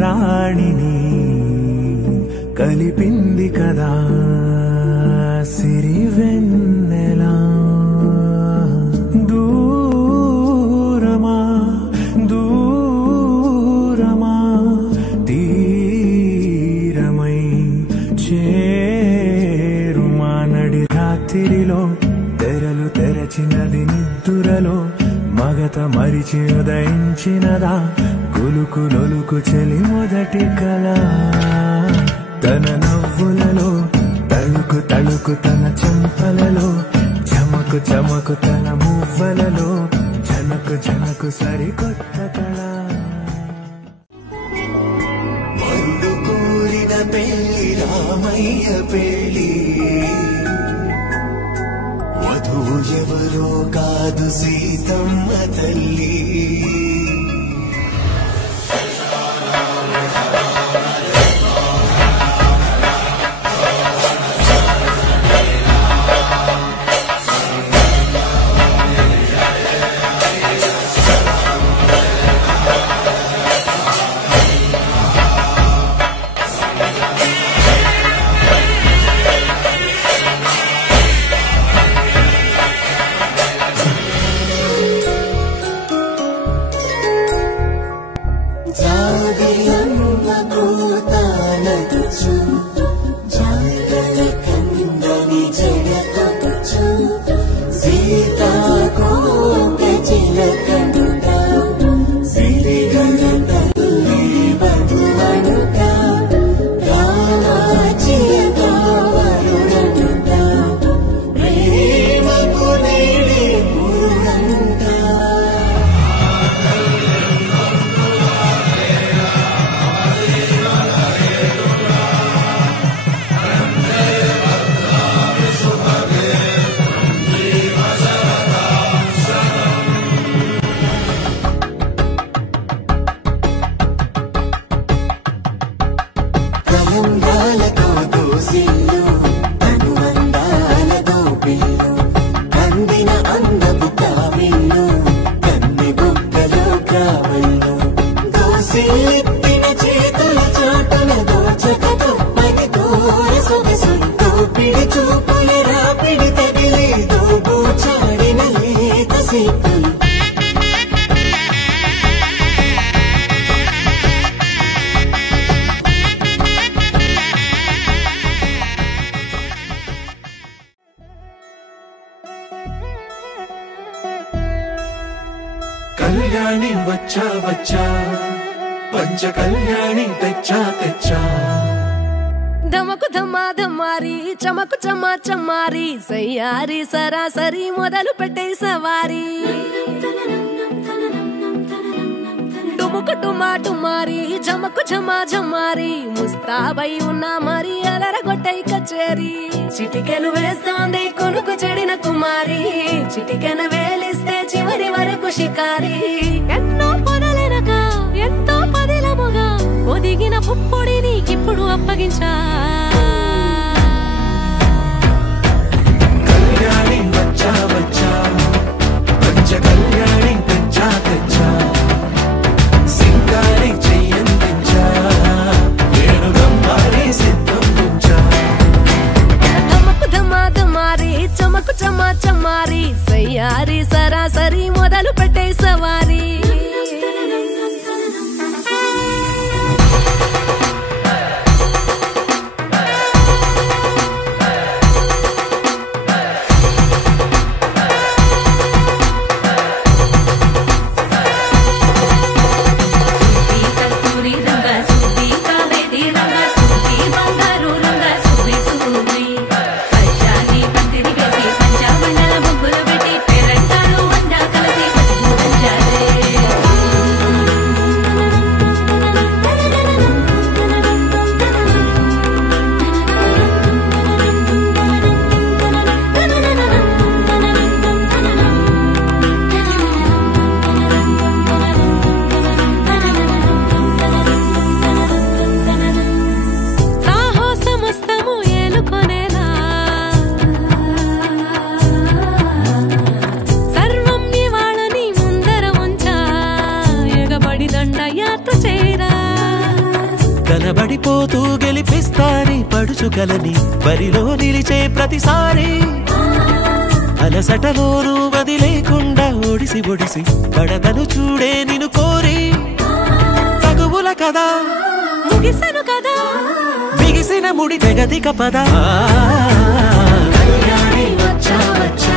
రాణిని కలిపింది కదా సిరి వెన్నెలా దూరమా దూరమా తీరమై చేరుమా నడి రాత్రిలో తెరలు తెరచినది నిద్దురలో మగత మరిచి ఉదయించినదా కులుకు లొలుకు చెలి మొదటి కళ తన నవ్వులలో తళుకు తళుకు తన చెంపలలో చమకు చమకు తన మువ్వలలో జనకు జనకు సరికొత్త కళ మరుడు కూరిన పెళ్లి రామయ్య పెళ్లి వధువు ఎవరో కాదు సీతమ్మ తల్లి కళ్యాణి వచ్చా వచ్చా పంచ కళ్యాణి తెచ్చా తెచ్చా ధమకు ధమ్మా ధమ్మారి చమకు చమ్మా చమ్మారి సయ్యారి సరాసరి మొదలు పెట్టే సవారి టుముకు టుమా టుమారి జమకు ఝమా ఝమారి ముస్తాబై ఉన్నా మరి అలరగొట్టై కచేరి చిటికెను వేస్తోంది కొనుకు చెడిన కుమారి చిటికెను వేలిస్తే చివరి వరకు షికారి ఎన్నో పొదలెనక ఎంతో పదిలముగా ఒదిగిన పుప్పొడి నీకిప్పుడు అప్పగించా కళ్యాణి వచ్చా వచ్చా పంచ కళ్యాణి తెచ్చా తెచ్చా సింగారి చెయ్యందించా వేణుగమ్మారి సిద్ధందించా ధమకు ధమా ధమారి చమకు చమా చమ్మారి సయ్యారి సరాసరి మొదలు పెట్టే సవారి దండయాత్ర చేరా కనబడిపోతూ గెలిపిస్తాని పడుచుకలని బరిలో నిలిచే ప్రతిసారి అలసటలోనూ వదిలేకుండా ఒడిసి ఒడిసి పడతను చూడే నిన్ను కోరి తగువుల కదా ముగిసను కదా బిగిసిన ముడి తెగదిక పద కళ్యాణి వచ్చా వచ్చా